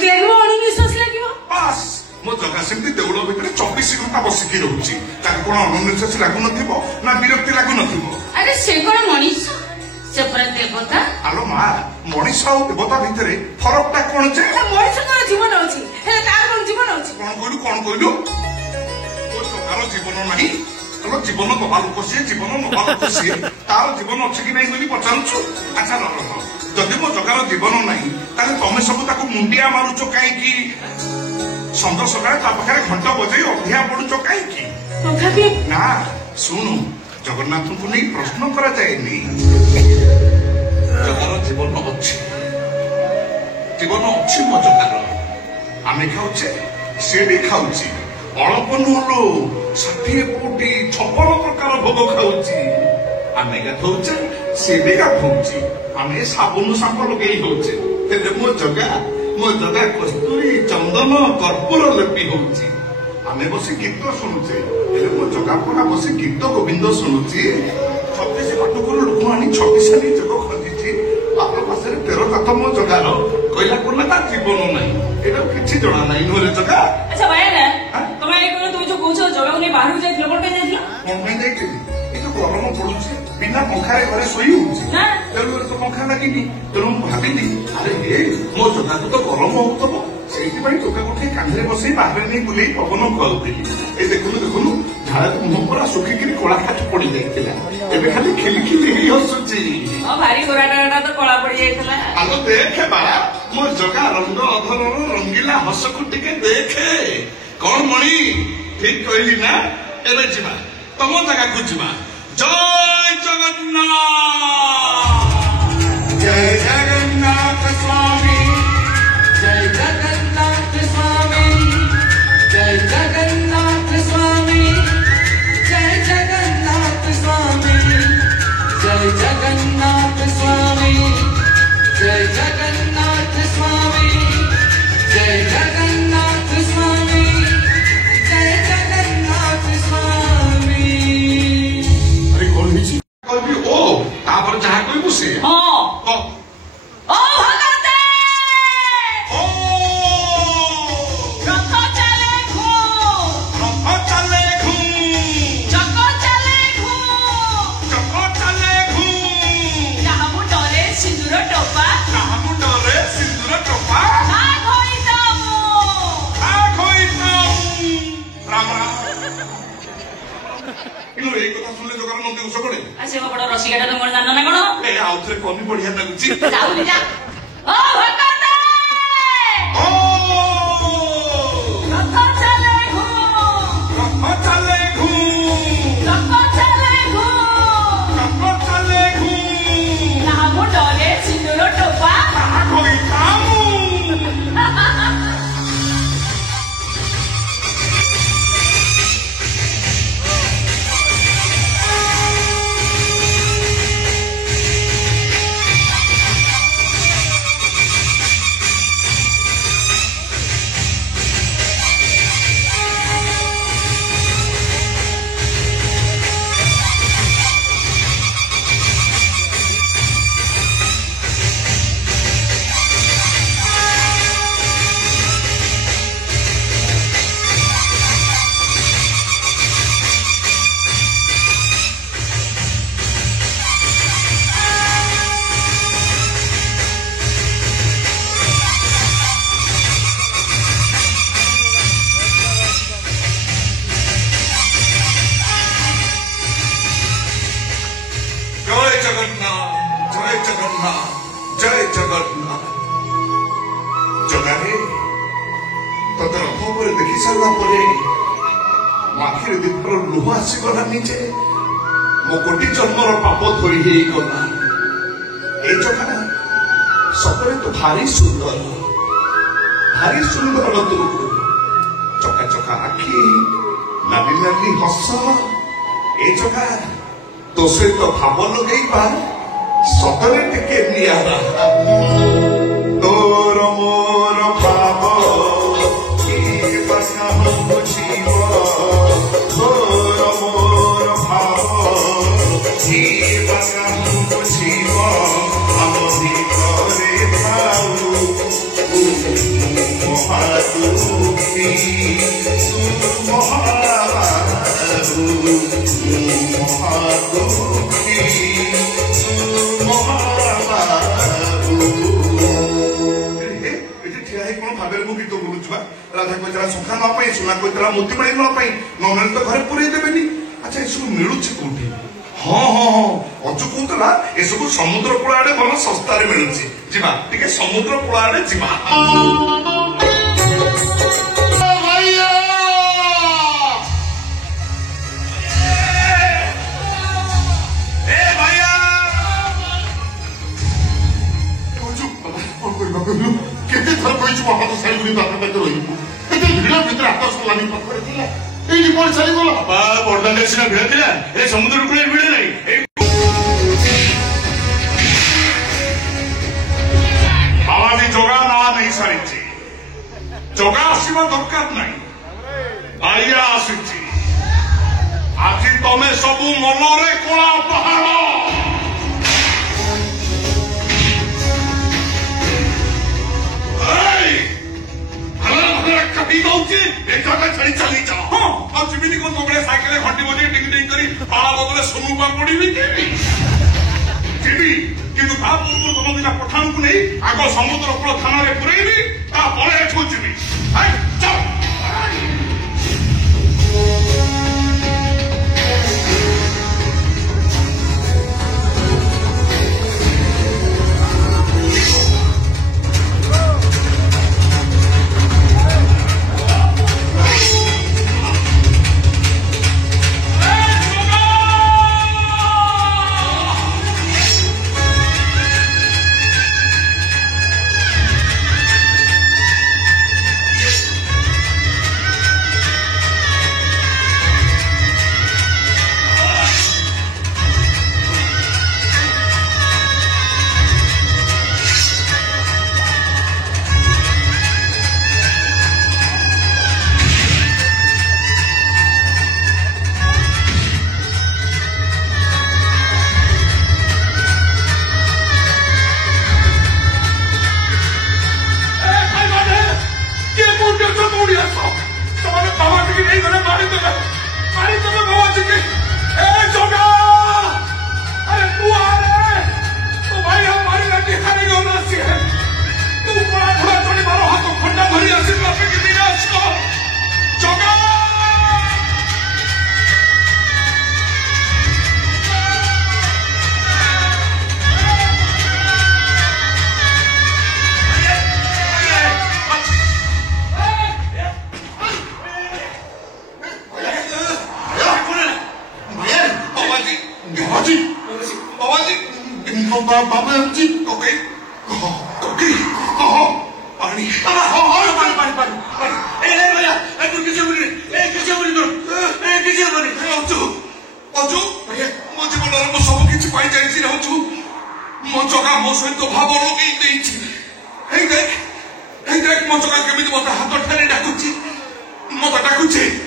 ବିରକ୍ତି ଲାଗିବ ଅଣନିଶ୍ୱାସ ଲାଗିବ ବାସ୍ ମୋ ଜଗା ସେମିତି ଦେଉଳ ଭିତରେ 24 ଘଣ୍ଟା ବସିକି ରହୁଛି ତାକୁ କଣ ଅଣନିଶ୍ୱାସ ଲାଗୁନଥିବ ନା ବିରକ୍ତି ଲାଗୁନଥିବ ଆରେ ସେ କଣ ମଣିଷ ସେ ପୁରା ଦେବତା ଆଲୋ ମା ମଣିଷ ଆଉ ଦେବତା ଭିତରେ ଫରକଟା କଣ ଯେ ମଣିଷ କଣ ଜୀବନ ଅଛି ହେଲେ ତାର କଣ ଜୀବନ ଅଛି କଣ କହିଲୁ ତୋ ଜଗାର ଜୀବନ ନାହିଁ ତୋର ଜୀବନ ଦବା ଲୋକ ସିଏ ଜୀବନ ନବା ଲୋକ ସିଏ ତାର ଜୀବନ ଅଛି କି ନାହିଁ ବୋଲି ପଚାରୁଛୁ ଆଚ୍ଛା ଯଦି ମୋ ଜଗାର ଜୀବନ ନାହିଁ ତାହେଲେ ତମେ ସବୁ ତାକୁ ମୁଣ୍ଡିଆ ମାରୁଛ କାହିଁକି ସଞ୍ଜ ସକାଳେ ତା ପାଖରେ ଘଣ୍ଟ ବଜେଇ ଅଧିଆ ପଡୁଛ କାହିଁକି ନା ଶୁଣୁ ଜଗନ୍ନାଥଙ୍କୁ ନେଇ ପ୍ରଶ୍ନ କରାଯାଏନି ଜଗାର ଜୀବନ ଅଛି ମୋ ଜଗାର ଆମେ ଖାଉଛେ ସେ ବି ଖାଉଛି ଅଳ୍ପ ନୁହଁ 60 କୋଟି 56 ପ୍ରକାର ଭୋଗ ଖାଉଛି ଆମେ ଗାଧଉଛେ ସେ ବି ଗାଧଉଛି ଆମେ ସାବୁନ ସାମ୍ପ ଲଗେଇ ହଉଛେ ହେଲେ ମୋ ଜଗା କସ୍ତୁରୀ ଚନ୍ଦନ କର୍ପୂର ଲେପି ହଉଛି ଆମେ ବସି ଗୀତ ଶୁଣୁଛେ ହେଲେ ମୋ ଜଗା ପରା ବସି ଗୀତ ଗୋବିନ୍ଦ ଶୁଣୁଛି 26 ପାଟକୁରୁ ଲୋକ ଆଣି 26 ଯୋଗ ଖଞ୍ଜିଛି ବାପା ପାଶରେ 13 କାତ ମୋ ଜଗାର କହିଲା କଣ ତା ଜୀବନ ନାହିଁ ଏଇଟା କିଛି ଜଣା ନାହିଁ ନୁହେଁ ଜଗା ଆଚ୍ଛା ଭାଇ ନା ତମେ ତୁମେ ଯୋଉ କହୁଛ ଜଗାକୁ ନେଇ ବାହାରକୁ ଯାଇଥିଲ କଣ ପାଇଁ ଯାଇଥିଲ କଣ ପାଇଁ ଯାଇଥିଲି ଏ ଯୋଉ ଗରମ ପଡୁଛି ବିନା ପଙ୍ଖାରେ ଘରେ ଶୋଇ ହଉଛି ତେଣୁ ତ ପଙ୍ଖା ଲାଗିନି ତେଣୁ ମୁଁ ଭାବିଲି ଆରେ ହେ ମୋ ଜଗାକୁ ତ ଗରମ ହଉଥିବ ସେଇଥିପାଇଁ ଟୋକାକୁ ଟିକେ କାନ୍ଧରେ ବସେଇ ବାହାରେ ନେଇ ବୁଲେଇ ପବନ ଖୁଆଉଥିଲି ଏ ଦେଖୁନୁ ଝାଳକୁ ମୁହଁ ପୁରା ଶୁଖିକିରି କଳା କାଠ ପଡି ଯାଇଥିଲା ଏବେ ଖାଲି ଖିଲି ହେଇ ହସୁଛି ଭାରି ଗୋରାଟା ତ କଳା ପଡି ଯାଇଥିଲା ଆଲୋ ଦେଖେ ବାଳା ମୋ ଜଗା ରଙ୍ଗ ଅଧରର ରଙ୍ଗିଲା ହସକୁ ଟିକେ ଦେଖେ କଣ ମଣି ଠିକ କହିଲି ନା ଏବେ ଯିବା ତମ ଜାଗାକୁ ଯିବା ଜୟ ଜଗନ୍ନାଥ ଜୟ ଜଗନ୍ନାଥ ସ୍ୱାମୀ जय जगन्नाथ स्वामी जय जगन्नाथ स्वामी जय जगन्नाथ स्वामी जय जगन्नाथ स्वामी जय जगन्नाथ स्वामी जय जगन्नाथ स्वामी जय जगन्नाथ स्वामी अरे कौन है कहबी ओ तापर जहा कहबू से हां ओ भगते से बड़ रसिकाटा तुम जान ना कौन आउ थे कमी बढ़िया लगुची जय जगन्नाथ जगारे तोर रथ पर देखी सारा माखिरे दीपर लुह आसीगला निजे मो कोटी जन्मर पाप धोई गला ए जगह सतरे तो भारी सुंदर तू चका चका आखि नाली नाली हस ए जगह तो सहित भाव लगेगा सतरे टिके नियारा तोर मोर भाव बुझीब तोर मोर भाव बुझीब हम भी करे भाऊ महादुखी महाबाबू महादुखी महाबाबू ଠିଆ ହେଇ କଣ ଭାବରେ ମୁଁ ଗୀତ ବୋଲୁଛି ବା ରାଧା କହିଥିଲା ଶଙ୍ଖା ନବା ପାଇଁ ସୁନା କହିଥିଲା ମୋତି ମାଳି ନବା ପାଇଁ ନହେଲେ ତ ଘରେ ପୁରେଇ ଦେବେନି ଆଚ୍ଛା ଏସବୁ ମିଳୁଛି କୋଉଠି ହଁ ହଁ ହଁ ଅଜୁ କହୁଥିଲା ଏସବୁ ସମୁଦ୍ର କୂଳ ଆଡେ ଭଲ ଶସ୍ତାରେ ମିଳୁଛି ଯିବା ଟିକେ ସମୁଦ୍ର କୂଳ ଆଡେ ଯିବା କେତେ ଥର କହିଛୁ ବାପା ତ ସାଇକେଲ ବାପା ପାଖରେ ରହିବୁ ଏତେ ଭିଡ ଭିତରେ ଆକାଶ ଲାନି ପାଖରେ ଥିଲା ଏଇଠି କଣ ଚାଲିଗଲା ବାପା ବର୍ତ୍ତମାନ ସିନା ଭିଡ ଥିଲା ଏ ସମୁଦ୍ର କୂଳରେ ଭିଡ ନାହିଁ ବାବାଜୀ ଜଗା ନାଁ ନେଇ ସାରିଛି ଜଗା ଆସିବା ଦରକାର ନାହିଁ ବାଇଆ ଆସିଛି ଆଜି ତମେ ସବୁ ମନରେ କଳା ପାହାଡ଼ कभी कहूँ एक जगह छड़ी चली जाओ हाँ और जिमिनी को तोबड़े साइकिल घंटी बजे टिंग टिंग करी पाला बदले सोनू पा पड़ी भी जिमी किंतु ता पूर्व तुम दिन पठान को नहीं आग समुद्र कूल थाना रे पुरेबी ता परे एठू जिमी हाय चल मत डाकुची